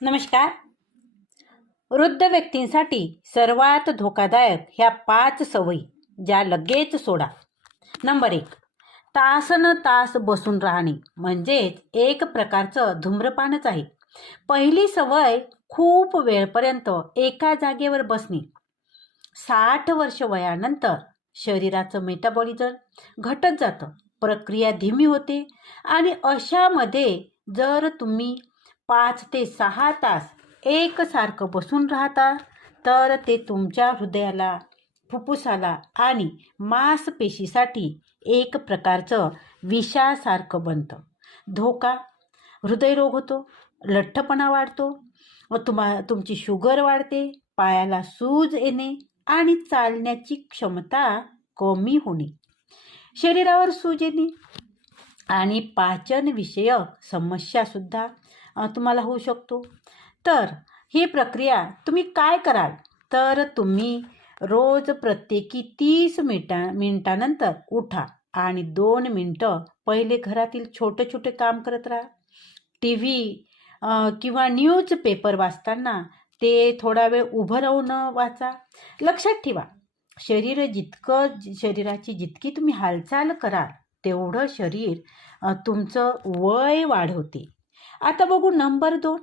नमस्कार. वृद्ध व्यक्तींसाठी सर्वात धोकादायक ह्या 5 सवयी ज्या लगेच सोडा. नंबर 1, तासन तास बसून राहणे म्हणजेच एक प्रकारचं धूम्रपानच आहे. पहिली सवय खूप वेळपर्यंत एका जागेवर बसणे. 60 वर्ष वयानंतर शरीराचं मेटाबॉलिझम घटत जातं, प्रक्रिया धीमी होते आणि अशामध्ये जर तुम्ही 5 ते 6 तास एकसारखं बसून राहता तर ते तुमच्या हृदयाला, फुफ्फुसाला आणि मांसपेशीसाठी एक प्रकारचं विषासारखं बनतं. धोका: हृदयरोग होतो, लठ्ठपणा वाढतो, तुमची शुगर वाढते, पायाला सूज येणे आणि चालण्याची क्षमता कमी होणे, शरीरावर सूज येणे आणि पाचनविषयक समस्यासुद्धा तुम्हाला होऊ शकतो. तर ही प्रक्रिया तुम्ही काय कराल तर तुम्ही रोज प्रत्येकी 30 मिनिटानंतर उठा आणि 2 मिनटं पहिले घरातील छोटे छोटे काम करत राहा. टी व्ही किंवा न्यूजपेपर वाचताना ते थोडा वेळ उभं राहून वाचा. लक्षात ठेवा, शरीराची जितकी तुम्ही हालचाल कराल तेवढं शरीर तुमचं वय वाढवते. आता बघू नंबर 2,